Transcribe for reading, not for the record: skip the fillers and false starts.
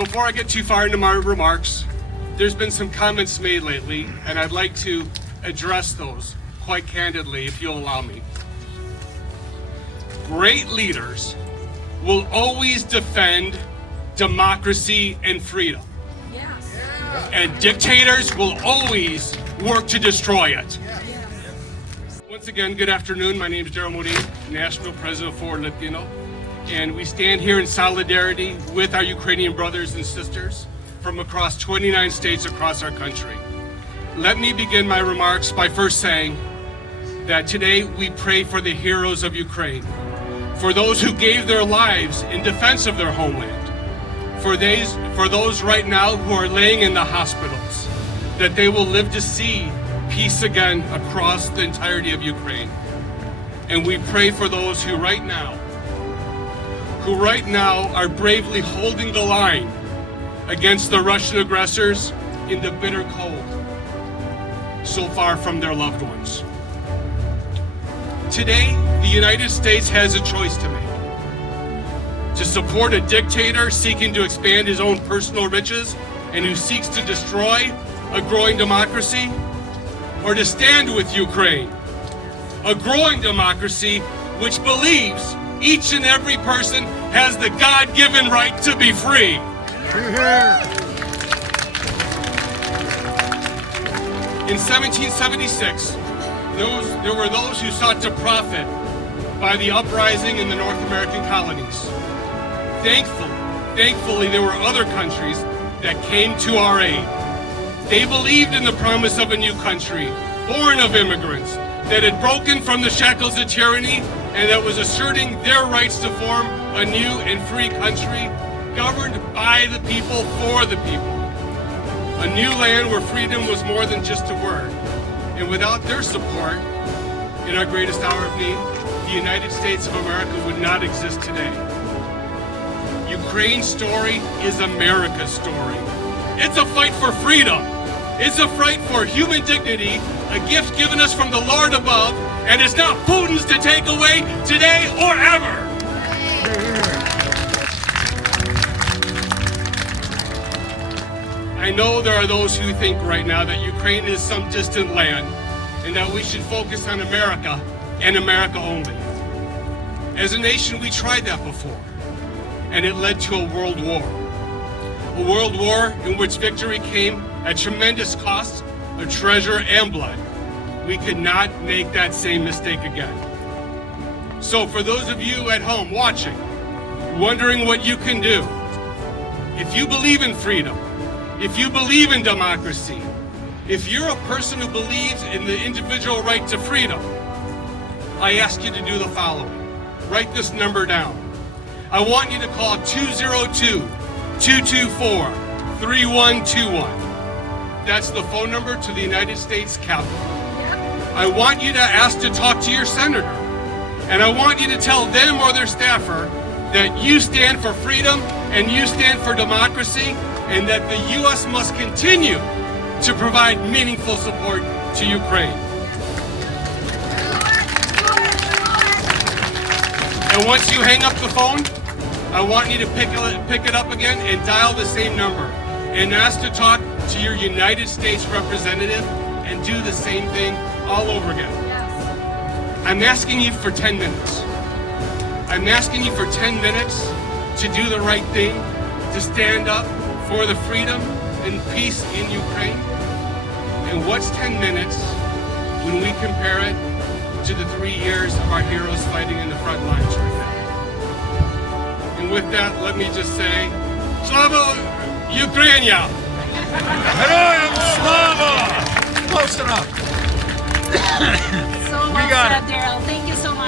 Before I get too far into my remarks, there's been some comments made lately, and I'd like to address those quite candidly, if you'll allow me. Great leaders will always defend democracy and freedom. Yes. And dictators will always work to destroy it. Once again, good afternoon. My name is Darryl Morin, National President for Latino. And we stand here in solidarity with our Ukrainian brothers and sisters from across 29 states across our country. Let me begin my remarks by first saying that today we pray for the heroes of Ukraine, for those who gave their lives in defense of their homeland, for those right now who are laying in the hospitals, that they will live to see peace again across the entirety of Ukraine. And we pray for those who right now are bravely holding the line against the Russian aggressors in the bitter cold, so far from their loved ones. Today, the United States has a choice to make: to support a dictator seeking to expand his own personal riches and who seeks to destroy a growing democracy, or to stand with Ukraine, a growing democracy which believes each and every person has the God-given right to be free. In 1776, there were those who sought to profit by the uprising in the North American colonies. Thankfully, there were other countries that came to our aid. They believed in the promise of a new country, born of immigrants, that had broken from the shackles of tyranny and that was asserting their rights to form a new and free country governed by the people, for the people. A new land where freedom was more than just a word. And without their support, in our greatest hour of need, the United States of America would not exist today. Ukraine's story is America's story. It's a fight for freedom. It's a fight for human dignity, a gift given us from the Lord above, and it's not Putin's to take away today or ever. I know there are those who think right now that Ukraine is some distant land and that we should focus on America and America only. As a nation, we tried that before, and it led to a world war. A world war in which victory came at tremendous cost of treasure and blood. We could not make that same mistake again. So for those of you at home watching, wondering what you can do, if you believe in freedom, if you believe in democracy, if you're a person who believes in the individual right to freedom, I ask you to do the following. Write this number down. I want you to call 202-224-3121. That's the phone number to the United States Capitol. I want you to ask to talk to your senator. And I want you to tell them or their staffer that you stand for freedom and you stand for democracy, and that the U.S. must continue to provide meaningful support to Ukraine. And once you hang up the phone, I want you to pick it up again and dial the same number and ask to talk to your United States representative and do the same thing all over again. I'm asking you for 10 minutes. I'm asking you for 10 minutes to do the right thing, to stand up for the freedom and peace in Ukraine. And what's 10 minutes when we compare it to the 3 years of our heroes fighting in the front lines right now? And with that, let me just say, Slava Ukraina! Героям слава! Close enough. So well said, Darryl. Thank you so much.